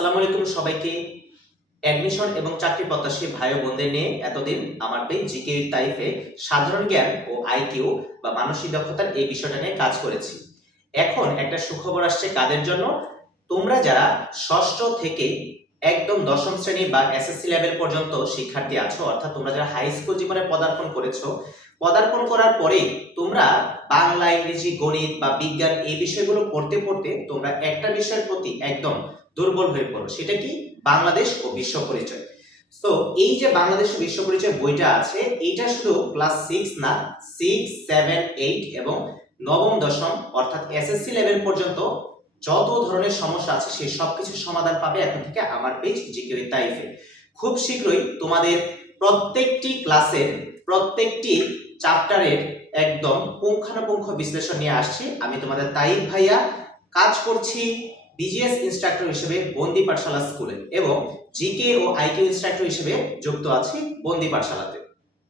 আসসালামু আলাইকুম সবাইকে। অ্যাডমিশন এবং চাকরি প্রত্যাশী ভাই ও বোনদের নিয়ে এতদিন আমার পেজ জিকে টাইপে সাধারণ জ্ঞান ও আইকিউ বা মানসিক দক্ষতার এই বিষয়টা নিয়ে কাজ করেছি। এখন একটা সুখবর আসছে কাদের জন্য? তোমরা যারা ষষ্ঠ থেকে একদম দশম শ্রেণী বা এসএসসি লেভেল পর্যন্ত শিক্ষার্থী আছো, অর্থাৎ তোমরা যারা হাই স্কুল জীবনে পদার্পণ করেছো, পদার্পণ করার পরেই তোমরা বাংলা, ইংরেজি, গণিত বা বিজ্ঞান এই বিষয়গুলো পড়তে পড়তে তোমরা একটা বিষয়ের প্রতি একদম দুর্বল হয়ে পড়ো, সেটা কি? বাংলাদেশ ও বিশ্ব পরিচয়। তো এই যে বাংলাদেশ ও বিশ্ব পরিচয় বইটা আছে, এইটা শুধু ক্লাস 6 না, 6, 7, 8 এবং নবম দশম অর্থাৎ এসএসসি লেভেল পর্যন্ত যত ধরনের সমস্যা আছে সেই সবকিছু সমাধান পাবে এখন থেকে আমার পেজ জিকে উইথ তাইফে। খুব শীঘ্রই তোমাদের প্রত্যেকটি ক্লাসের প্রত্যেকটি চ্যাপ্টারের একদম পুঙ্খানুপুঙ্খ বিশ্লেষণ নিয়ে আসছি আমি, তোমাদের তাইফ ভাইয়া। কাজ করছি বিজিএস ইনস্ট্রাক্টর হিসেবে বন্দি পাঠশালা স্কুলে এবং জিকে ও আইকিউ ইনস্ট্রাক্টর হিসেবে যুক্ত আছি বন্দি পাঠশালাতে।